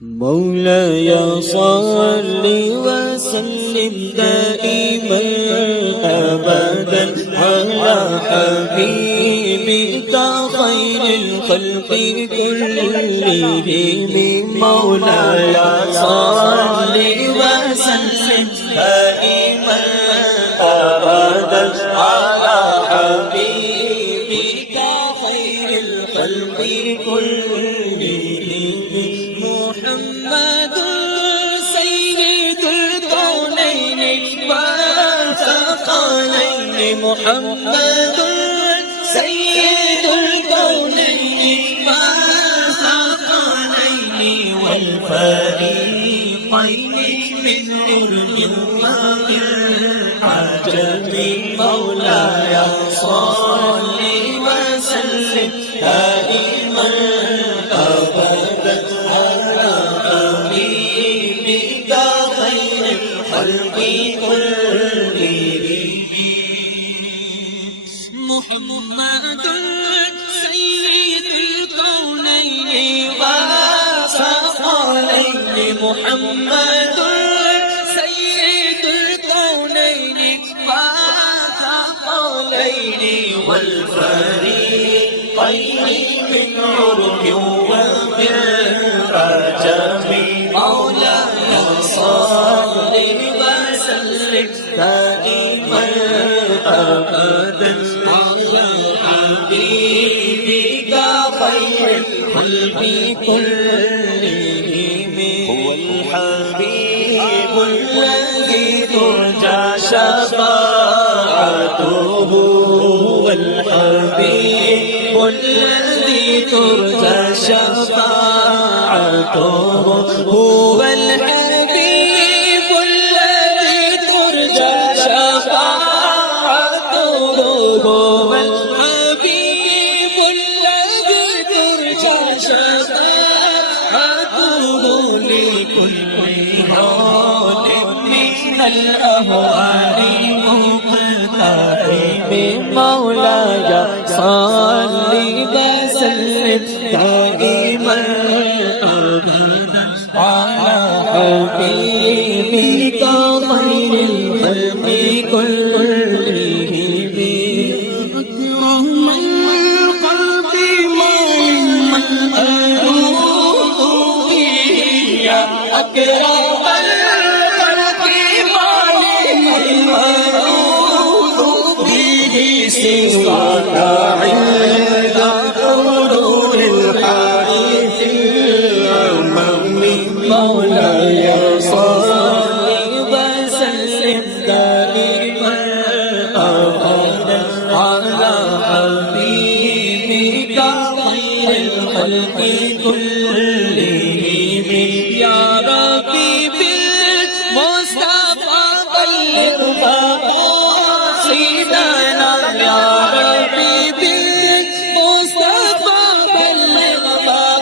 مولاي صل وسلم دائما أبدا على حبيبك خير الخلق كلهم. مولاي صل وسلم دائما أبدا على حبيبك خير الخلق كلهم. محمد سيد الكونين والثقلين. محمد سيد الكونين والثقلين والفريقين من عرب وعجم. مولاي صل وسلم دائما أبدا على حبيبك خير الخلق كلهم. محمد سيد الكونين والثقلين. محمد سيد الكونين والثقلين والفريقين من عرب ومن عجم. مولاي صل وسلم دائما أبدا على حبيبك خير الخلق كلهم. هو الحبيب الذي ترجى شفاعته. هو الحبيب الذي ترجى شفاعته. هو الحبيب الذي ترجى شفاعته. هو الحبيب الذي ترجى شفاعته لكل هول من الأهوال مقتحم. مولاي صل وسلم دائما أبدا على حبيبك خير الخلق كلهم. أكرم الخلق من ألوذ به. يا أكرم الخلق من ألوذ به سواك عند حضور الحادث الأمم. مولاي صل وسلم دائما أبدا على حبيبك خير الخلق كلهم. يا ربي بالمصطفى بلغ مقاصدنا. يا ربي بالمصطفى بلغ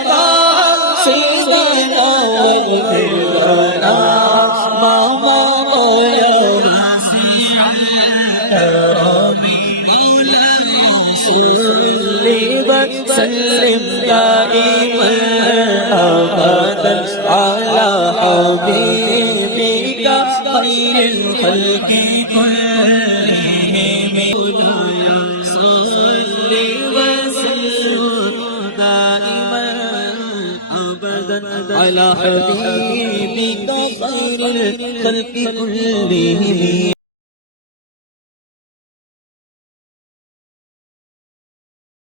مقاصدنا واغفر لنا ما مضى يا واسع الكرم. مولاي صل وسلم دائما أبدا على حبيبك خير الخلق كلهم. مولاي صل وسلم دائما أبدا على حبيبك خير الخلق كلهم.